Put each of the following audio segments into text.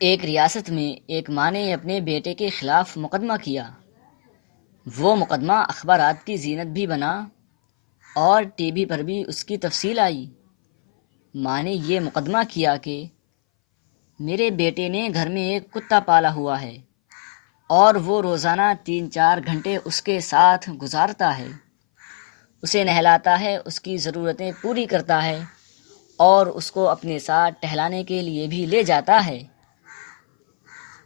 ایک ریاست میں ایک ماں نے اپنے بیٹے کے خلاف مقدمہ کیا۔ وہ مقدمہ اخبارات کی زینت بھی بنا اور ٹی وی پر بھی اس کی تفصیل آئی۔ ماں نے یہ مقدمہ کیا کہ میرے بیٹے نے گھر میں ایک کتا پالا ہوا ہے اور وہ روزانہ 3-4 گھنٹے اس کے ساتھ گزارتا ہے، اسے نہلاتا ہے، اس کی ضرورتیں پوری کرتا ہے اور اس کو اپنے ساتھ ٹہلانے کے لیے بھی لے جاتا ہے،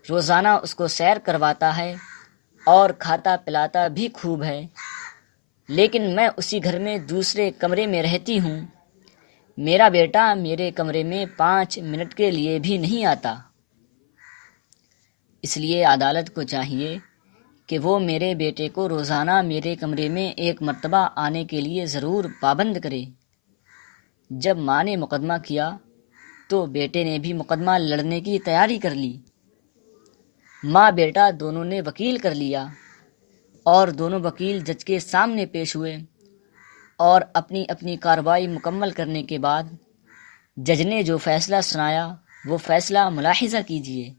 روزانہ اس کو سیر کرواتا ہے اور کھاتا پلاتا بھی خوب ہے، لیکن میں اسی گھر میں دوسرے کمرے میں رہتی ہوں، میرا بیٹا میرے کمرے میں 5 منٹ کے لیے بھی نہیں آتا۔ اس لیے عدالت کو چاہیے کہ وہ میرے بیٹے کو روزانہ میرے کمرے میں 1 مرتبہ آنے کے لیے ضرور پابند کرے۔ جب ماں نے مقدمہ کیا تو بیٹے نے بھی مقدمہ لڑنے کی تیاری کر لی۔ ماں بیٹا دونوں نے وکیل کر لیا اور دونوں وکیل جج کے سامنے پیش ہوئے اور اپنی اپنی کارروائی مکمل کرنے کے بعد جج نے جو فیصلہ سنایا وہ فیصلہ ملاحظہ کیجیے۔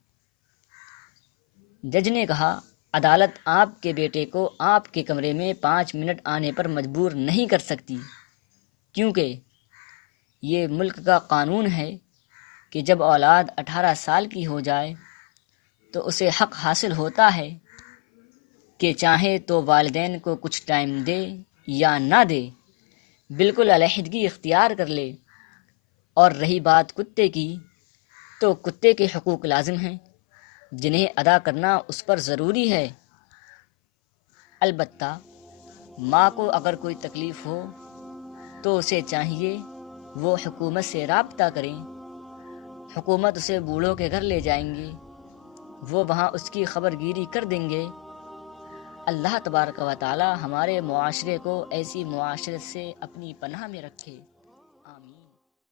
جج نے کہا، عدالت آپ کے بیٹے کو آپ کے کمرے میں 5 منٹ آنے پر مجبور نہیں کر سکتی، کیونکہ یہ ملک کا قانون ہے کہ جب اولاد 18 سال کی ہو جائے تو اسے حق حاصل ہوتا ہے کہ چاہے تو والدین کو کچھ ٹائم دے یا نہ دے، بالکل علیحدگی اختیار کر لے۔ اور رہی بات کتے کی، تو کتے کے حقوق لازم ہیں جنہیں ادا کرنا اس پر ضروری ہے۔ البتہ ماں کو اگر کوئی تکلیف ہو تو اسے چاہیے وہ حکومت سے رابطہ کریں، حکومت اسے بوڑھوں کے گھر لے جائیں گے، وہ وہاں اس کی خبر گیری کر دیں گے۔ اللہ تبارک و تعالی ہمارے معاشرے کو ایسی معاشرت سے اپنی پناہ میں رکھے۔